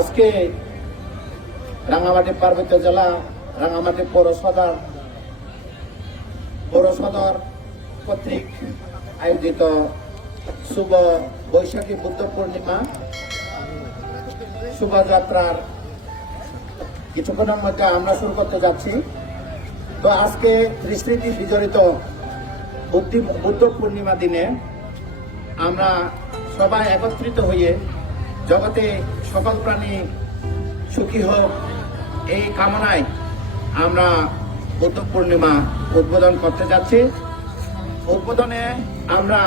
আজকে রাঙামাটি পার্বত্য জেলা রাঙামাটি পৌর সদর পৌর সদর কর্তৃক আয়োজিত শুভ বৈশাখী বুদ্ধ পূর্ণিমা শোভাযাত্রার কিছুক্ষণের মধ্যে আমরা শুরু করতে যাচ্ছি। তো আজকে স্মৃতি বিজড়িত বুদ্ধি- বুদ্ধ পূর্ণিমা দিনে আমরা সবাই একত্রিত হয়ে জগতে সকল প্রাণী সুখী হোক। এই কামনায় আমরা বুদ্ধ পূর্ণিমা উদ্বোধন করতে যাচ্ছি। উদ্বোধনে আমরা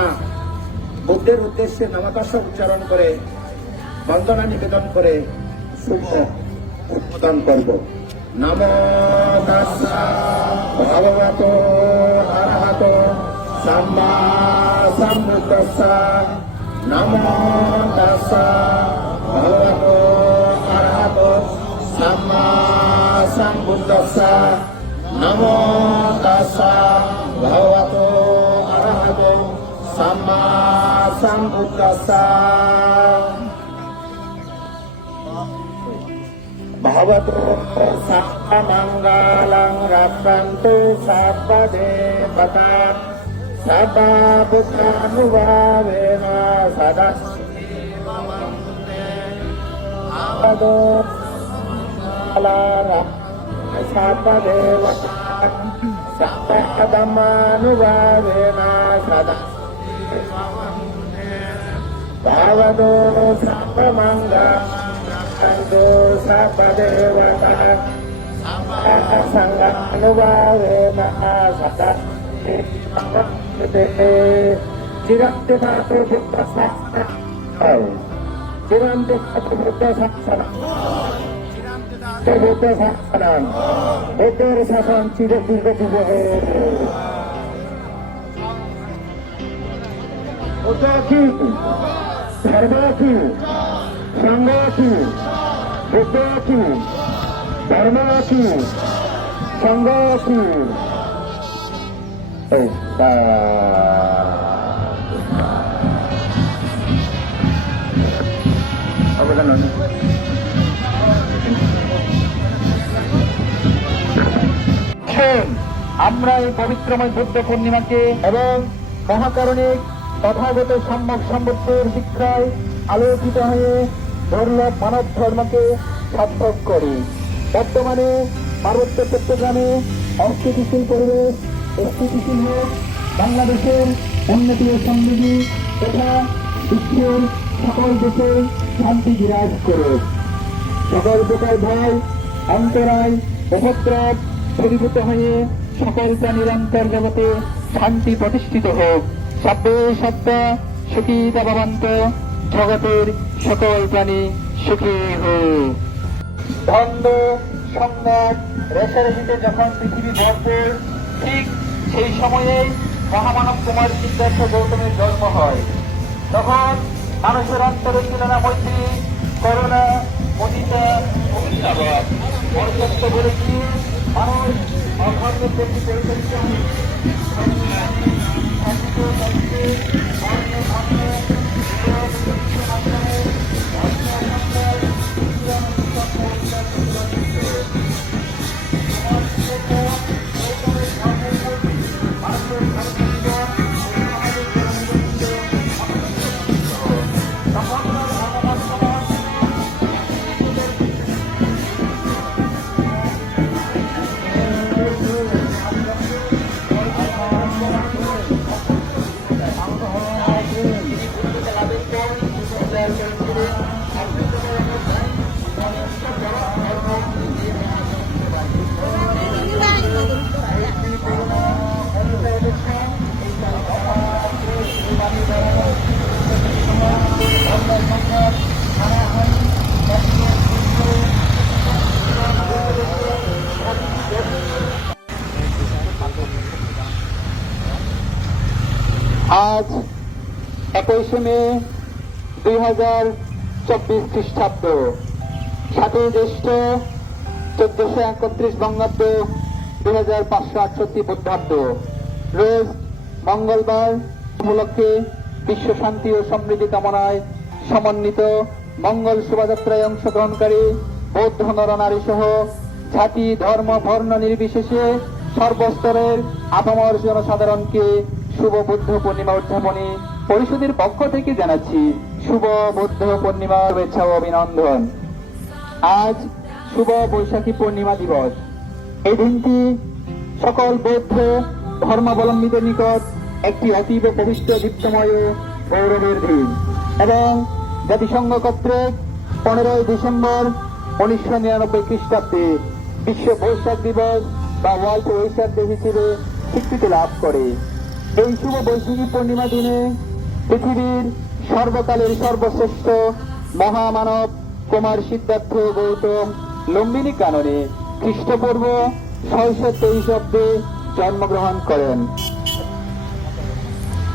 বুদ্ধের উদ্দেশ্যে নামাকাশ উচ্চারণ করে, বন্দনা নিবেদন করে শুভ উদ্বোধন করব। নম ভগবত অরহত সম্মা নম তাস্সা ভগবত sang sambuddhassa namo tassa bhagavato arahato sama sang sambuddhassa bhagavato sakta mangalang rakantu sabba devata. Sabba buddha anubhavena sadassi mamante avadot சாலாரம் சபதேவதாரம் சபகதமானுவாரேனா சதா தாவதோ சபமங்கோ சபதேவதாரம் சங்கானுவாரேனா சதா చిరంతి మాతృ బుద్ధ శాస్త్రం చిరంతి మాతృ బుద్ధ శాస్త్రం বুদ্ধশাসন বুদ্ধের শাসন চির দীর্ঘ যুগ বুদ্ধ কি ধর্ম কি সংঘ কি বুদ্ধ কি ধর্ম কি সংঘ কি অবদান আমরা এই পবিত্রময় বুদ্ধ পূর্ণিমাকে এবং মহাকারণিক তথাগত সম্যক সম্পত্তির শিক্ষায় আলোকিত হয়ে দুর্লভ মানব ধর্মকে সার্থক করি। বর্তমানে পার্বত্য চট্টগ্রামে অস্থিতিশীল পরিবেশ স্থিতিশীল হোক বাংলাদেশের উন্নতি ও সমৃদ্ধি তথা বিশ্বের সকল দেশে শান্তি বিরাজ করুক সকল প্রকার ভয়, অন্তরায় উপদ্রব দূরীভূত হয়ে সকল প্রাণীর জগতে শান্তি প্রতিষ্ঠিত হোক। সব্যে সত্য সুখী দেববন্ত জগতের সকল প্রাণী সুখী হোক। দ্বন্দ্ব সংঘাত রেশারেশিতে যখন পৃথিবী ভরপুর ঠিক সেই সময়ে মহামানব কুমার সিদ্ধার্থ গৌতমের জন্ম হয়। তখন মানুষের অন্তরে ছিল না মৈত্রী, করুণা মদিতা অভিশাবাদ পর্যন্ত বলেছি মানুষ অধর্মের প্রতি পরিচালিত আজ একুশে মে দুই হাজার চব্বিশ খ্রিস্টাব্দ। সাতই জ্যৈষ্ঠ চোদ্দশো একত্রিশ বঙ্গাব্দ দুই হাজার পাঁচশো আটষট্টি বুদ্ধাব্দ। রোজ মঙ্গলবার উপলক্ষে বিশ্ব শান্তি ও সমৃদ্ধি কামনায় সমন্বিত মঙ্গল শোভাযাত্রায় অংশগ্রহণকারী বৌদ্ধ নরনারী সহ জাতি, ধর্ম, বর্ণ নির্বিশেষে সর্বস্তরের আপামর জনসাধারণকে শুভ বুদ্ধ পূর্ণিমা উদযাপনী পরিষদের পক্ষ থেকে জানাচ্ছি শুভ বুদ্ধ পূর্ণিমা শুভেচ্ছা ও অভিনন্দন। আজ শুভ বৈশাখী পূর্ণিমা দিবস। এই দিনটি সকল বৌদ্ধ ধর্মাবলম্বীদের নিকট একটি অতীব পবিত্র দীপ্তময় গৌরবের দিন এবং জাতিসংঘ কর্তৃক পনেরোই ডিসেম্বর উনিশশো নিরানব্বই খ্রিস্টাব্দে বিশ্ব বৈশাখ দিবস বা ওয়ার্ল্ড বৈশাখ ডে হিসেবে স্বীকৃতি লাভ করে। এই শুভ বৈশাখী পূর্ণিমা দিনে পৃথিবীর সর্বকালের সর্বশ্রেষ্ঠ মহামানব কুমার সিদ্ধার্থ গৌতম লম্বিনী কাননে খ্রিস্টপূর্ব ছয়শো তেইশ অব্দে জন্মগ্রহণ করেন।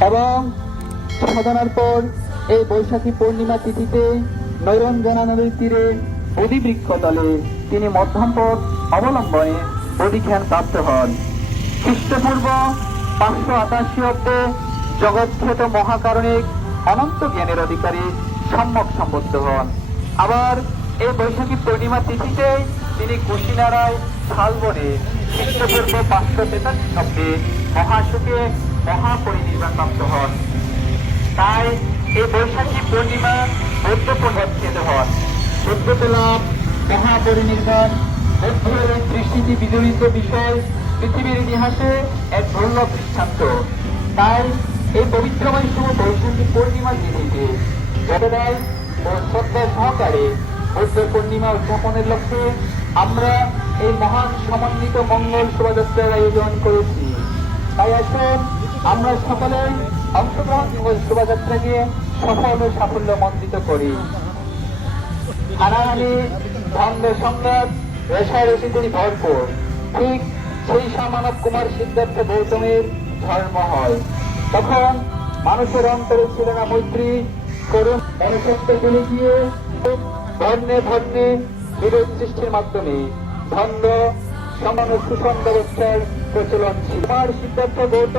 এবং সাধনার পর এই বৈশাখী পূর্ণিমা তিথিতে নৈরঞ্জনা নদীর তীরে বোধিবৃক্ষ তলে তিনি মধ্যম পথ অবলম্বনে বোধিখ্যান প্রাপ্ত হন। খ্রিস্টপূর্ব পাঁচশো আটাশি অব্দে জগৎখ্যাত মহাকারণিক অনন্ত জ্ঞানের অধিকারী সম্যক সম্বদ্ধ হন। আবার এই বৈশাখী পূর্ণিমা তিথিতে তিনি কুশিনারায় শালবনে খ্রিস্টপূর্ব পাঁচশো তেতাল্লিশ অব্দে মহাসুখে মহাপরিনির্বাণ প্রাপ্ত হন। তাই এই বৈশাখী পূর্ণিমা বৌদ্ধ পুনচ্ছেদ হন। সত্যতে লাভ মহাপরিনির্বাণ বৌদ্ধের এই দৃষ্টিতে বিজড়িত বিষয় পৃথিবীর ইতিহাসে এক দুর্লভ দৃষ্টান্ত তাই এই পবিত্রময় শুভ বৈশাখী পূর্ণিমা তিথিতে গতকাল ও শ্রদ্ধা সহকারে বৌদ্ধ পূর্ণিমা উদযাপনের লক্ষ্যে আমরা এই মহান সমন্বিত মঙ্গল শোভাযাত্রার আয়োজন করেছি। তাই আসুন আমরা সকলে অংশগ্রহণ শোভাযাত্রাকে সফল ও সাফল্য মন্ডিত করি। হানাহানি ধন্দ রেশারেশি তিনি ভরপুর, ঠিক সেই সমানব কুমার সিদ্ধার্থ গৌতমের ধর্ম হয়। তখন মানুষের অন্তরে ছিল না মৈত্রী করুণ মনুষ্যত্ব চলে গিয়ে ধর্মে ধর্মে বিরোধ সৃষ্টির মাধ্যমে ধন্য, সমান ও ব্যবস্থার প্রচলন ছিল। কুমার সিদ্ধার্থ গৌতম